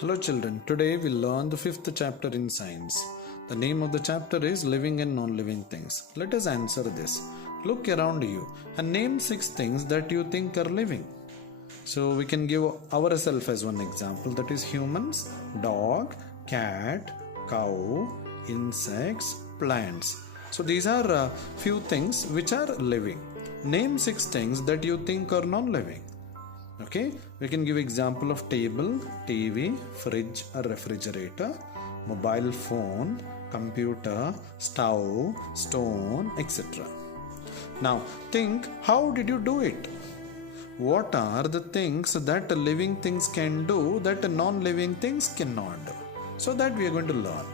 Hello children, today we'll learn the fifth chapter in science. The name of the chapter is Living and Non-Living Things. Let us answer this. Look around you and name 6 things that you think are living. So we can give ourselves as one example, that is humans, dog, cat, cow, insects, plants. So these are few things which are living. Name 6 things that you think are non-living. Okay, we can give example of table, TV, fridge or refrigerator, mobile phone, computer, stove, stone, etc. Now think, how did you do it? What are the things that living things can do that non-living things cannot do? So that we are going to learn.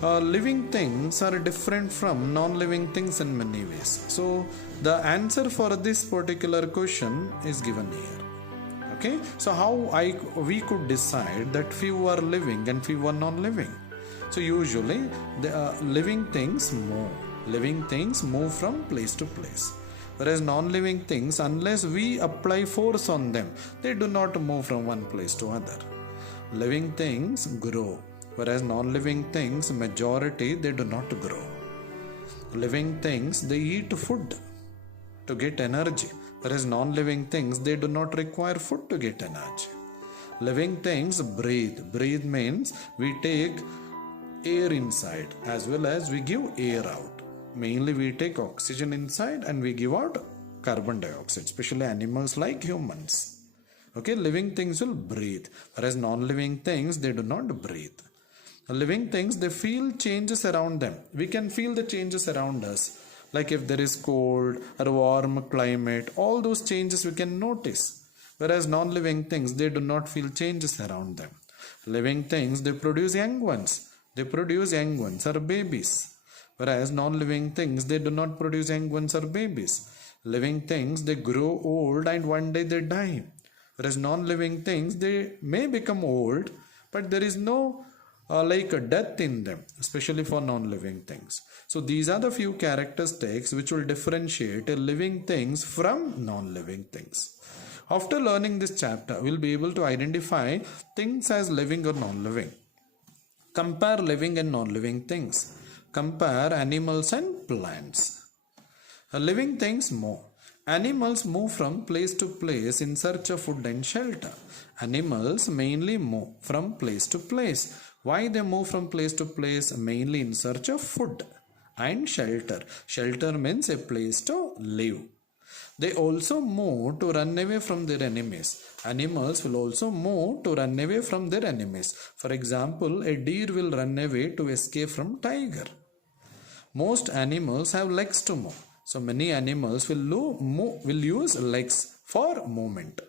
Living things are different from non-living things in many ways. So the answer for this particular question is given here. Okay, so how we could decide that few are living and few are non-living? So usually the living things move. Living things move from place to place. Whereas non-living things, unless we apply force on them, they do not move from one place to other. Living things grow. Whereas non-living things, majority, they do not grow. Living things, they eat food to get energy. Whereas non-living things, they do not require food to get energy. Living things breathe. Breathe means we take air inside as well as we give air out. Mainly we take oxygen inside and we give out carbon dioxide, especially animals like humans. Okay, living things will breathe. Whereas non-living things, they do not breathe. Living things, they feel changes around them. We can feel the changes around us. Like if there is cold or warm climate, all those changes we can notice. Whereas non-living things, they do not feel changes around them. Living things, they produce young ones. They produce young ones or babies. Whereas non-living things, they do not produce young ones or babies. Living things, they grow old and one day they die. Whereas non-living things, they may become old, but there is no like a death in them, especially for non-living things. So these are the few characteristics which will differentiate living things from non-living things. After learning this chapter, we'll be able to identify things as living or non-living. Compare living and non-living things. Compare animals and plants. Living things move. Animals move from place to place in search of food and shelter. Animals mainly move from place to place. Why they move from place to place? Mainly in search of food and shelter. Shelter means a place to live. They also move to run away from their enemies. Animals will also move to run away from their enemies. For example, a deer will run away to escape from tiger. Most animals have legs to move. So many animals will use legs for movement.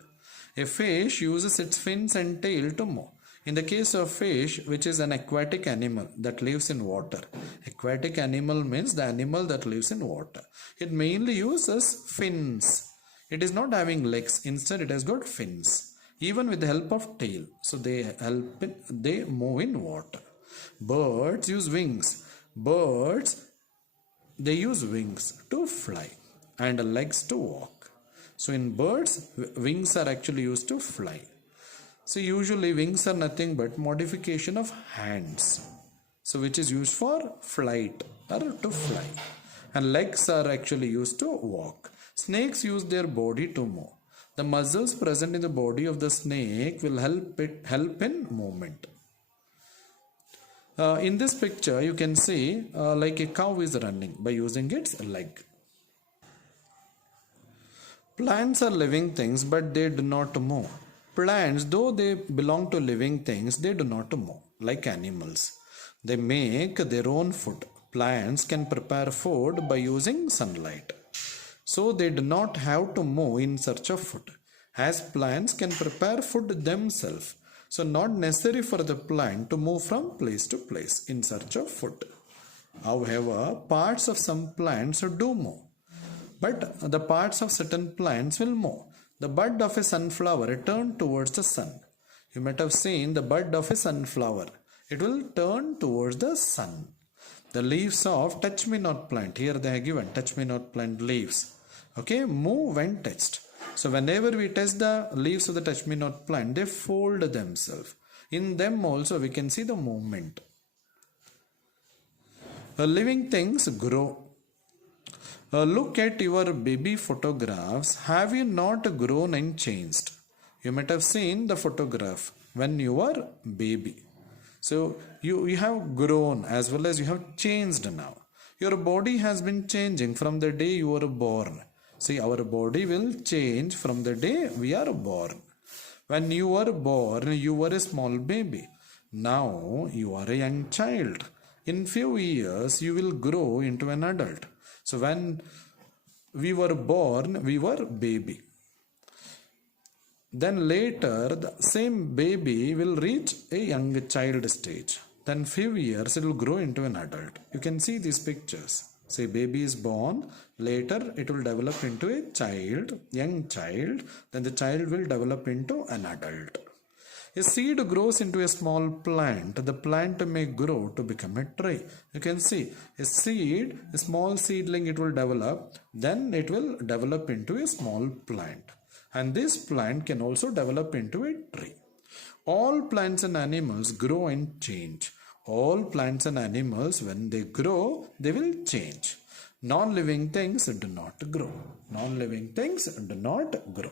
A fish uses its fins and tail to move. In the case of fish, which is an aquatic animal that lives in water. Aquatic animal means the animal that lives in water. It mainly uses fins. It is not having legs. Instead, it has got fins. Even with the help of tail. So they move in water. Birds use wings. Birds, they use wings to fly and legs to walk. So in birds, wings are actually used to fly. So usually wings are nothing but modification of hands. So which is used for flight or to fly. And legs are actually used to walk. Snakes use their body to move. The muscles present in the body of the snake will help in movement. In this picture, you can see like a cow is running by using its leg. Plants are living things, but they do not move. Plants, though they belong to living things, they do not move like animals. They make their own food. Plants can prepare food by using sunlight. So they do not have to move in search of food, as plants can prepare food themselves. So not necessary for the plant to move from place to place in search of food. However, parts of some plants do move. But the parts of certain plants will move. The bud of a sunflower turned towards the sun. You might have seen the bud of a sunflower. It will turn towards the sun. The leaves of touch-me-not plant. Here they have given touch-me-not plant leaves. Okay, move when touched. So whenever we touch the leaves of the touch me not plant, they fold themselves. In them also we can see the movement. Living things grow. Look at your baby photographs. Have you not grown and changed? You might have seen the photograph when you were baby. So you have grown as well as you have changed now. Your body has been changing from the day you were born. See, our body will change from the day we are born. When you were born, you were a small baby. Now you are a young child. In few years, you will grow into an adult. So when we were born, we were baby. Then later, the same baby will reach a young child stage. Then few years, it will grow into an adult. You can see these pictures. Say baby is born, later it will develop into a child, young child, then the child will develop into an adult. A seed grows into a small plant. The plant may grow to become a tree. You can see a seed, a small seedling it will develop, then it will develop into a small plant. And this plant can also develop into a tree. All plants and animals grow and change. All plants and animals, when they grow, they will change. Non-living things do not grow. Non-living things do not grow.